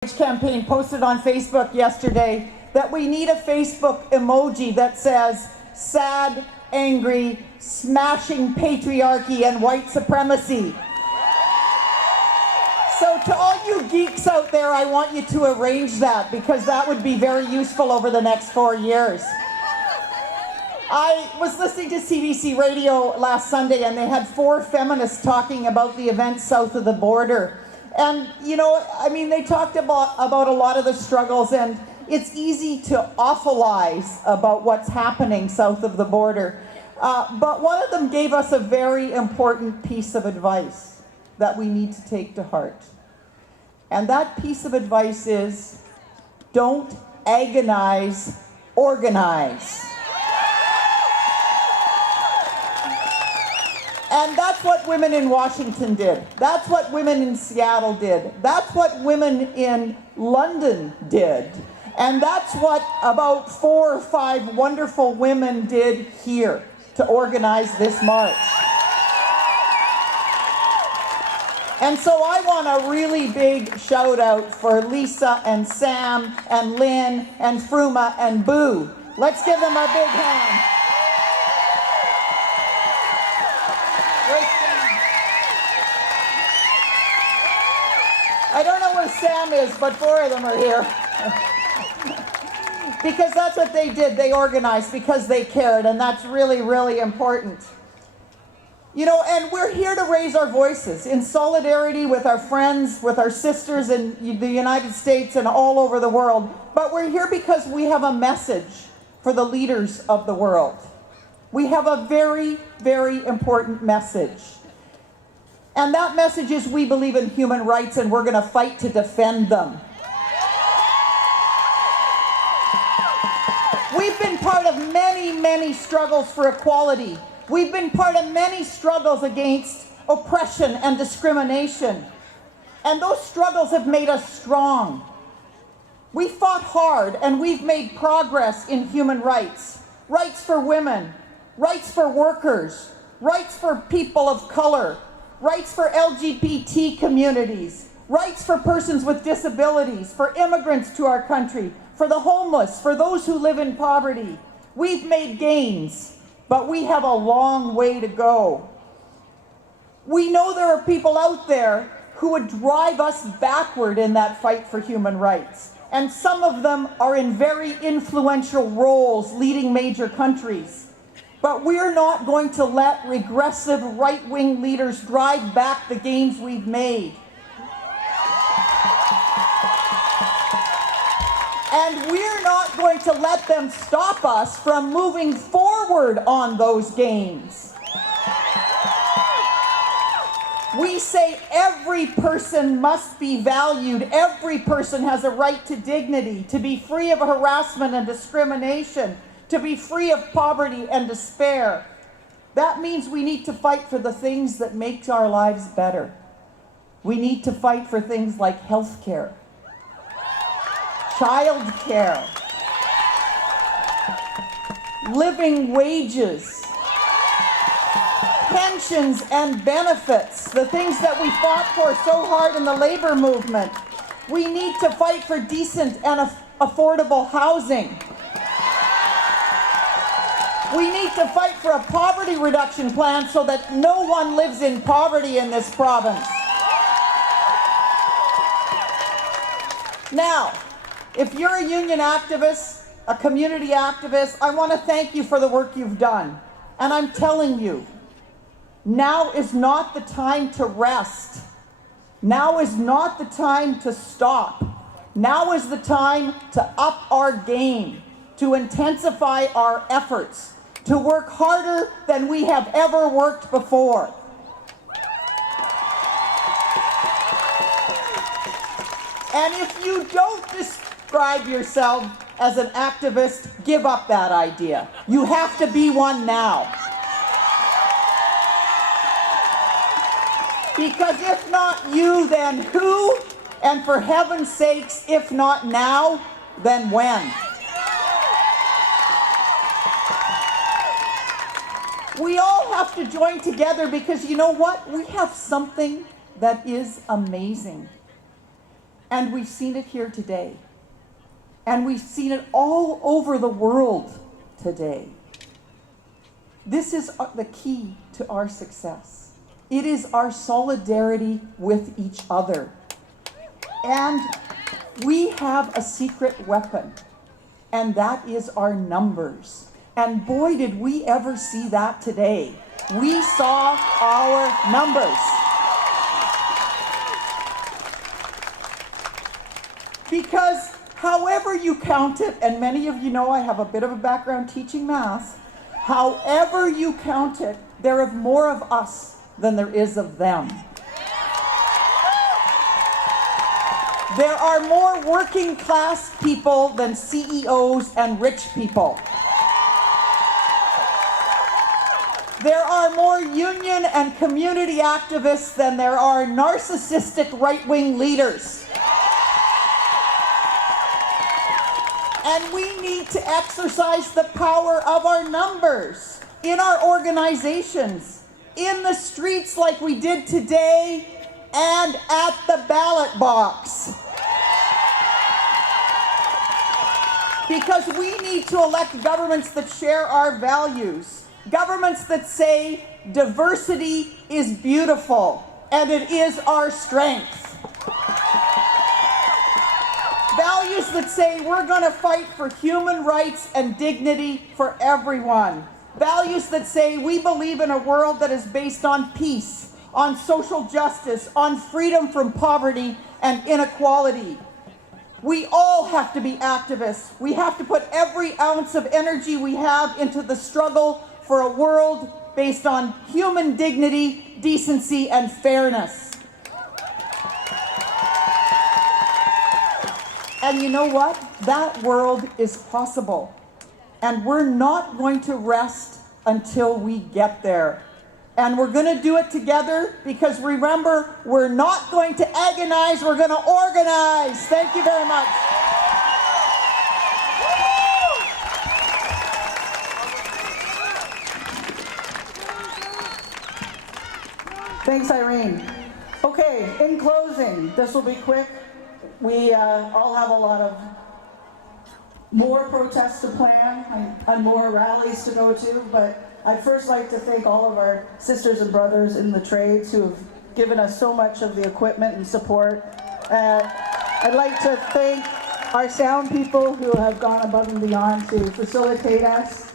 campaign posted on Facebook yesterday that we need a Facebook emoji that says sad, angry, smashing patriarchy and white supremacy. So to all you geeks out there, I want you to arrange that because that would be very useful over the next 4 years. I was listening to CBC Radio last Sunday and they had 4 feminists talking about the events south of the border. And, you know, I mean, they talked about a lot of the struggles, and it's easy to awfulize about what's happening south of the border. But one of them gave us a very important piece of advice that we need to take to heart. And that piece of advice is, don't agonize, organize. And that's what women in Washington did. That's what women in Seattle did. That's what women in London did. And that's what about 4 or 5 wonderful women did here to organize this march. And so I want a really big shout out for Lisa and Sam and Lynn and Fruma and Boo. Let's give them a big hand. I don't know where Sam is, but 4 of them are here. Because that's what they did. They organized because they cared, and that's really, really important. You know, and we're here to raise our voices in solidarity with our friends, with our sisters in the United States and all over the world. But we're here because we have a message for the leaders of the world. We have a very, very important message. And that message is we believe in human rights and we're going to fight to defend them. We've been part of many, many struggles for equality. We've been part of many struggles against oppression and discrimination. And those struggles have made us strong. We fought hard and we've made progress in human rights. Rights for women, rights for workers, rights for people of color, rights for LGBT communities, rights for persons with disabilities, for immigrants to our country, for the homeless, for those who live in poverty. We've made gains, but we have a long way to go. We know there are people out there who would drive us backward in that fight for human rights. And some of them are in very influential roles leading major countries. But we're not going to let regressive right-wing leaders drive back the gains we've made. And we're not going to let them stop us from moving forward on those gains. We say every person must be valued. Every person has a right to dignity, to be free of harassment and discrimination, to be free of poverty and despair. That means we need to fight for the things that make our lives better. We need to fight for things like health care, child care, living wages, pensions and benefits, the things that we fought for so hard in the labor movement. We need to fight for decent and affordable housing. We need to fight for a poverty reduction plan so that no one lives in poverty in this province. Now, if you're a union activist, a community activist, I want to thank you for the work you've done. And I'm telling you, now is not the time to rest. Now is not the time to stop. Now is the time to up our game, to intensify our efforts, to work harder than we have ever worked before. And if you don't describe yourself as an activist, give up that idea. You have to be one now. Because if not you, then who? And for heaven's sakes, if not now, then when? We all have to join together because you know what? We have something that is amazing. And we've seen it here today. And we've seen it all over the world today. This is the key to our success. It is our solidarity with each other. And we have a secret weapon, and that is our numbers. And boy, did we ever see that today. We saw our numbers. Because however you count it, and many of you know I have a bit of a background teaching math, however you count it, there are more of us than there is of them. There are more working class people than CEOs and rich people. There are more union and community activists than there are narcissistic right-wing leaders. And we need to exercise the power of our numbers in our organizations, in the streets like we did today, and at the ballot box. Because we need to elect governments that share our values, governments that say diversity is beautiful and it is our strength. Values that say we're going to fight for human rights and dignity for everyone. Values that say we believe in a world that is based on peace, on social justice, on freedom from poverty and inequality. We all have to be activists. We have to put every ounce of energy we have into the struggle for a world based on human dignity, decency, and fairness. And you know what? That world is possible. And we're not going to rest until we get there. And we're going to do it together because remember, we're not going to agonize, we're going to organize. Thank you very much. Thanks, Irene. Okay, in closing, this will be quick. We all have a lot of more protests to plan and more rallies to go to, but I'd first like to thank all of our sisters and brothers in the trades who have given us so much of the equipment and support. I'd like to thank our sound people who have gone above and beyond to facilitate us.